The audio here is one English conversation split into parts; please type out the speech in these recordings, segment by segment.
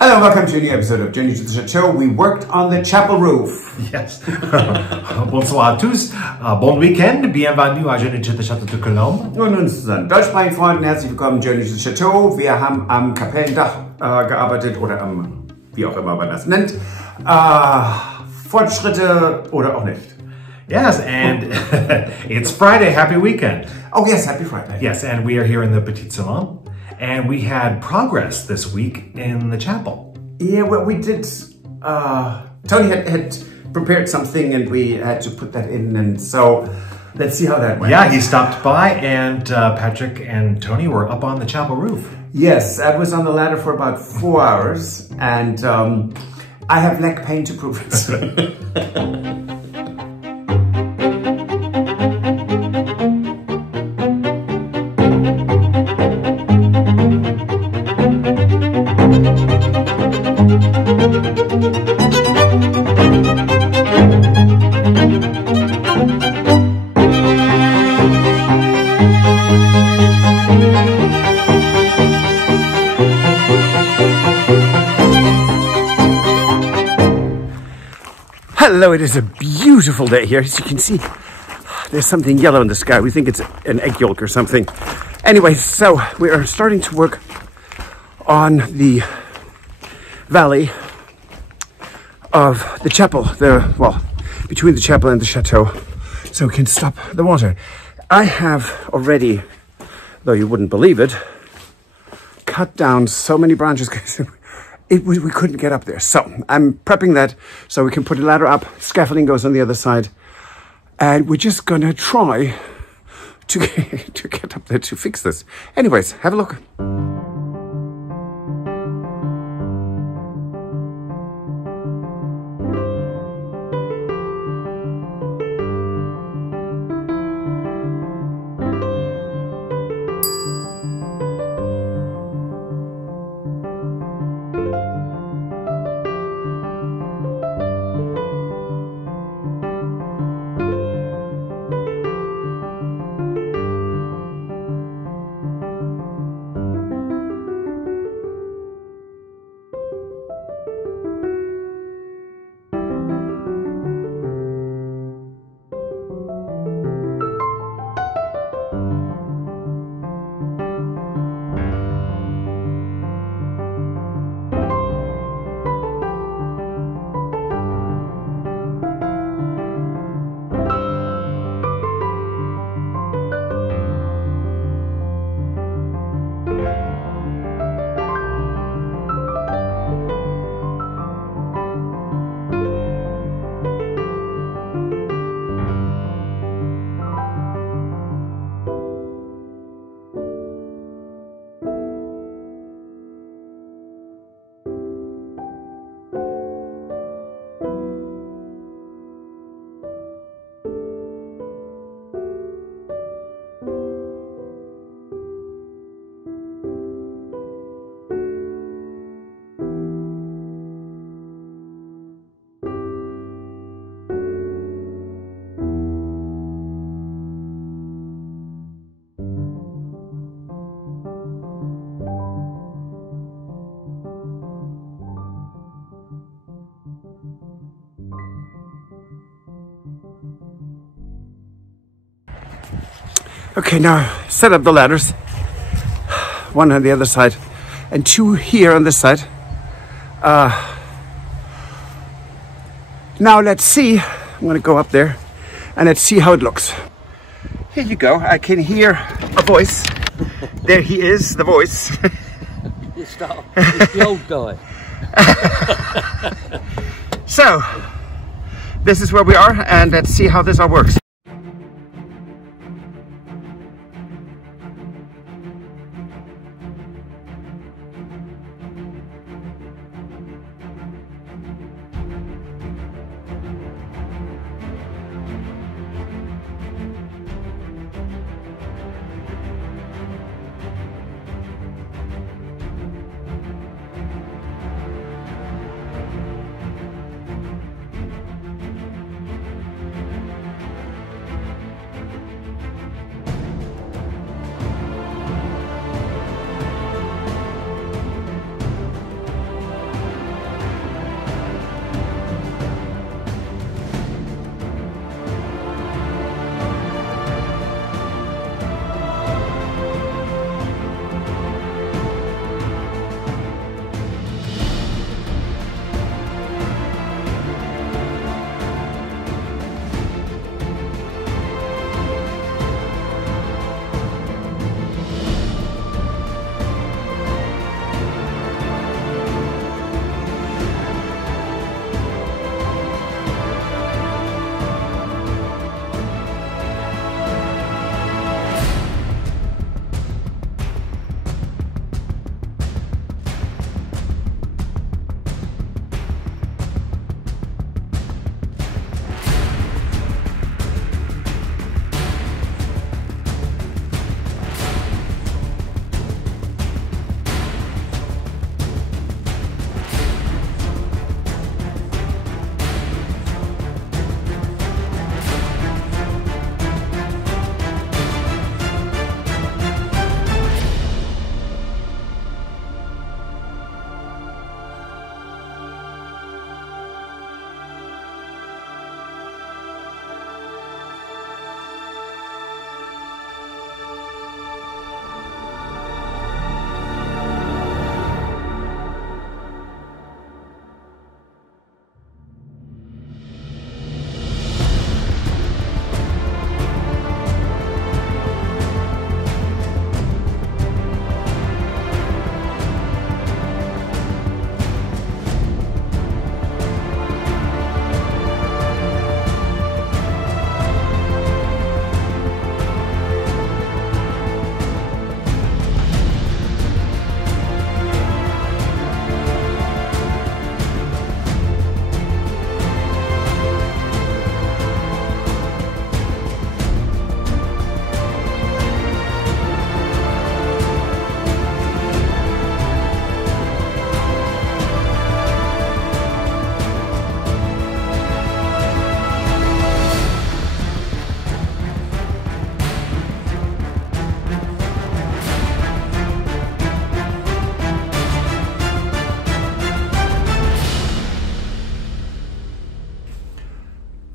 Hello, welcome to a new episode of Journey to the Chateau. We worked on the chapel roof. Yes. Bonsoir à tous. Bon weekend. Bienvenue à Journey to the Château de Cologne. Und unseren deutschsprachigen Freunden herzlich willkommen, Journey to the Chateau. Wir haben am Kapellendach gearbeitet oder am, wie auch immer man das nennt. Fortschritte oder auch nicht. Yes, and it's Friday. Happy weekend. Oh yes, happy Friday. Yes, and we are here in the Petit Salon. And we had progress this week in the chapel. Yeah, well, we did. Tony had prepared something and we had to put that in, and so let's see how that went. Yeah, he stopped by and Patrick and Tony were up on the chapel roof. Yes, I was on the ladder for about 4 hours, and I have leg pain to prove it. Hello, it is a beautiful day here. As you can see, there's something yellow in the sky. We think it's an egg yolk or something. Anyway, so we are starting to work on the valley of the chapel, between the chapel and the chateau, so we can stop the water. I have already, though you wouldn't believe it, cut down so many branches because we couldn't get up there. So I'm prepping that so we can put a ladder up. Scaffolding goes on the other side. And we're just going to try to get up there to fix this. Anyways, have a look. Okay, now set up the ladders, one on the other side and two here on this side. Now let's see, I'm gonna go up there and let's see how it looks. Here you go, I can hear a voice. There he is, the voice. It's the old guy. So, this is where we are and let's see how this all works.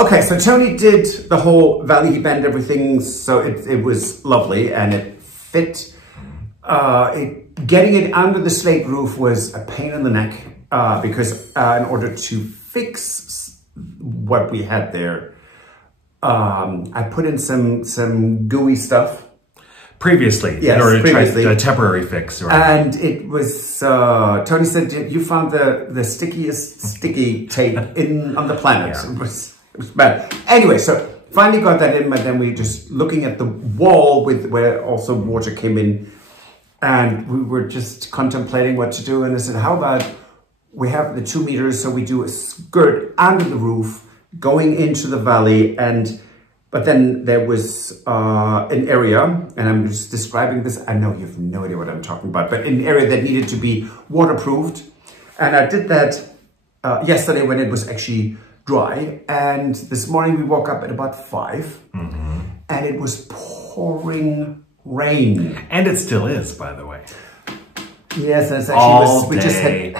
Okay, so Tony did the whole valley, he bent everything, so it was lovely and it fit. Getting it under the slate roof was a pain in the neck because in order to fix what we had there, I put in some gooey stuff. Previously, yes, in order to try a temporary fix. Right? And it was, Tony said, you found the stickiest sticky tape on the planet. Yeah. It was bad. Anyway, so finally got that in, but then we just looking at the wall where also water came in, and we were just contemplating what to do. And I said, how about we have the 2 meters, so we do a skirt under the roof going into the valley, but then there was an area, and I'm just describing this, I know you have no idea what I'm talking about, but an area that needed to be waterproofed. And I did that yesterday when it was actually dry. And this morning we woke up at about 5, and it was pouring rain. And it still is, by the way. Yes, it's actually we just had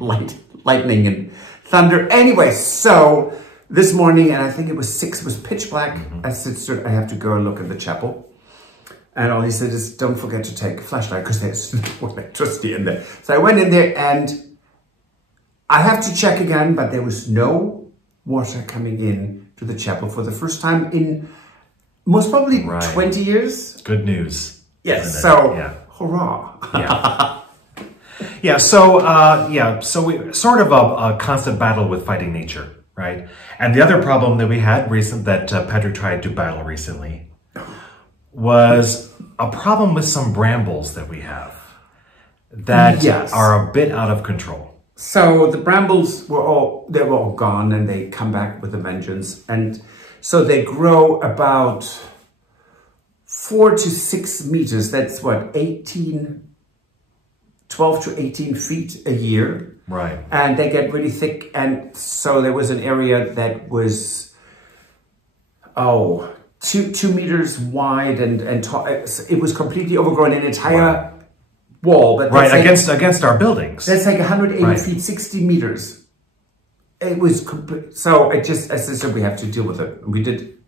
lightning and thunder. Anyway, so this morning, and I think it was 6, it was pitch black. I said, Stuart, I have to go and look at the chapel. And all he said is, don't forget to take a flashlight because there's no electricity in there. So I went in there and I have to check again, but there was no water coming in to the chapel for the first time in most probably 20 years. Good news. Yes, so hurrah. Yeah. So we sort of a constant battle with fighting nature. Right. And the other problem that we had that Patrick tried to battle recently was a problem with some brambles that we have that are a bit out of control. So the brambles were all gone, and they come back with a vengeance. And so they grow about 4 to 6 meters. That's what, 12 to 18 feet a year. Right. And they get really thick. And so there was an area that was, 2 meters wide and tall. It was completely overgrown, an entire wall. But right, against our buildings. That's like 180 feet, 60 meters. It was complete. So I said, we have to deal with it. And we did.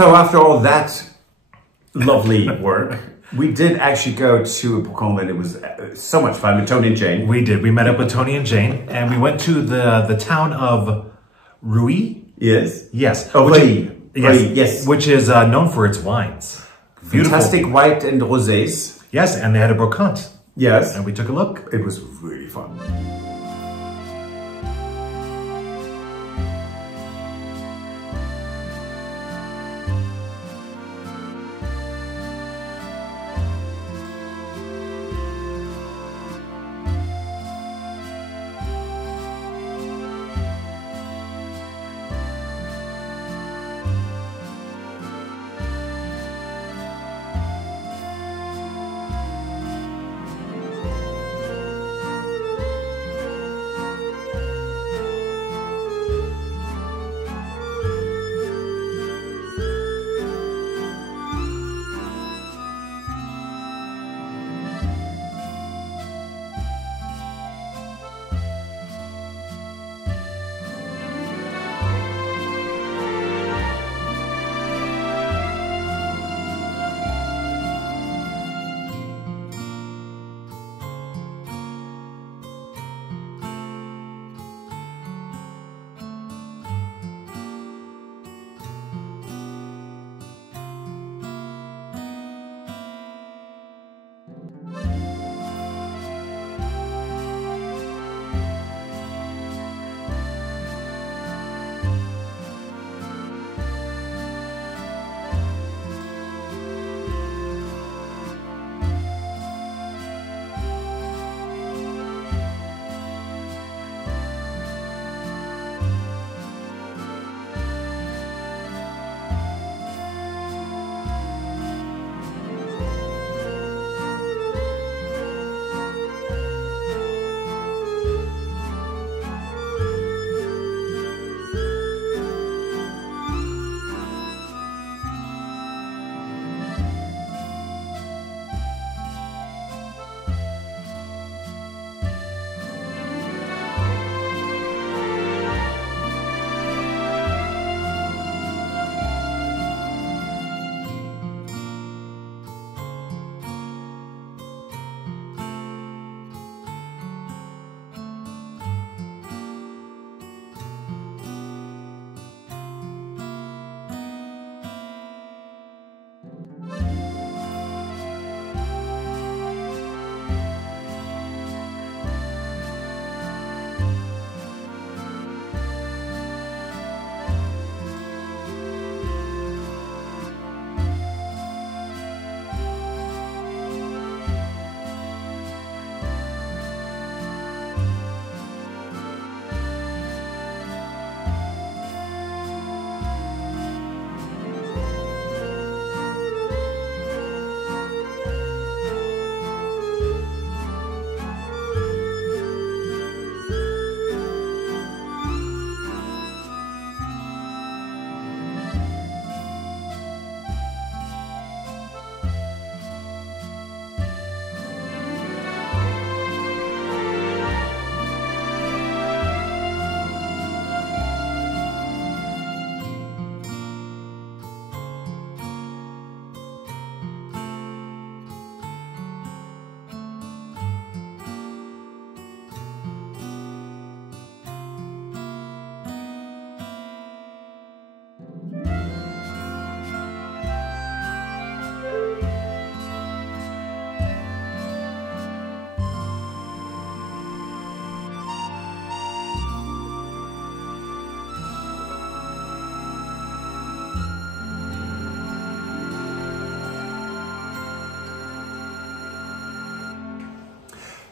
So after all that lovely work, we did actually go to a brocante, and it was so much fun with Tony and Jane. We did. We met up with Tony and Jane, and we went to the town of Reuilly. Yes. Yes. Oh, Reuilly. Yes. Which is known for its wines. Beautiful. Fantastic white and rosés. Yes, and they had a brocante. Yes. And we took a look. It was really fun.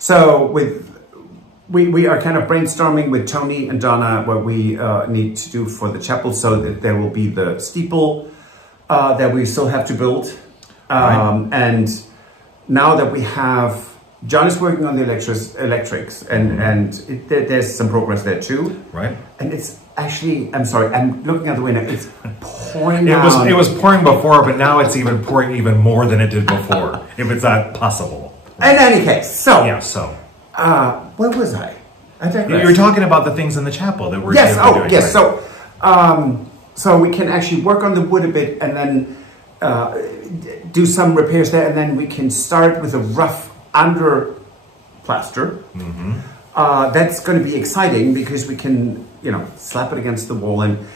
So we are kind of brainstorming with Tony and Donna what we need to do for the chapel, so that there will be the steeple that we still have to build. Right. And now that we have, John is working on the electrics, and there's some progress there too. Right. And it's actually, I'm sorry, I'm looking out the window, it's pouring down. It was pouring before, but now it's even pouring even more than it did before, if it's not possible. In any case, so. Yeah, so. Where was I? I digress. You were talking about the things in the chapel that we're yes. doing. Yes. Right. So we can actually work on the wood a bit and then do some repairs there, and then we can start with a rough under plaster. That's going to be exciting because we can, you know, slap it against the wall, and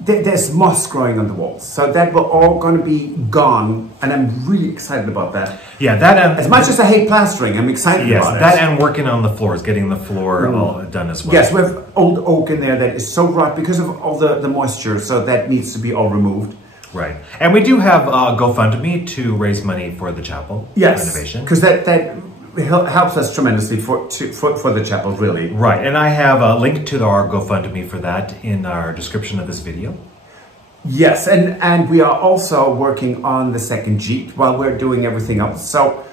there's moss growing on the walls, so that will all going to be gone, and I'm really excited about that. Yeah, that and as much as I hate plastering, I'm excited about that it. and working on the floors, getting the floor all done as well. Yes, we have old oak in there that is so rot because of all the moisture, so that needs to be all removed. Right, and we do have GoFundMe to raise money for the chapel renovation, because that helps us tremendously for the chapel, really. Right, and I have a link to our GoFundMe for that in our description of this video. Yes, and we are also working on the second gîte while we're doing everything else. So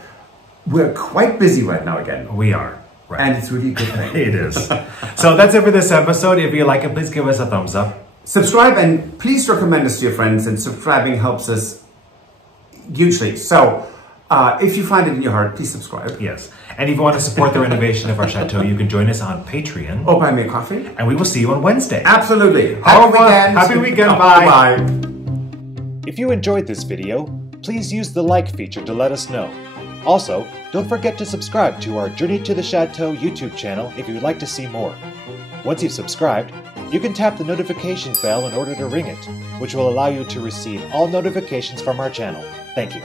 we're quite busy right now again. We are. Right. And it's really a good thing. It is. So that's it for this episode. If you like it, please give us a thumbs up. Subscribe, and please recommend us to your friends, and subscribing helps us hugely. So if you find it in your heart, please subscribe. Yes. And if you want to support the renovation of our chateau, you can join us on Patreon. Or buy me a coffee. And we will see you on Wednesday. Absolutely. Happy weekend. Happy weekend. Bye. Bye. If you enjoyed this video, please use the like feature to let us know. Also, don't forget to subscribe to our Journey to the Chateau YouTube channel if you would like to see more. Once you've subscribed, you can tap the notification bell in order to ring it, which will allow you to receive all notifications from our channel. Thank you.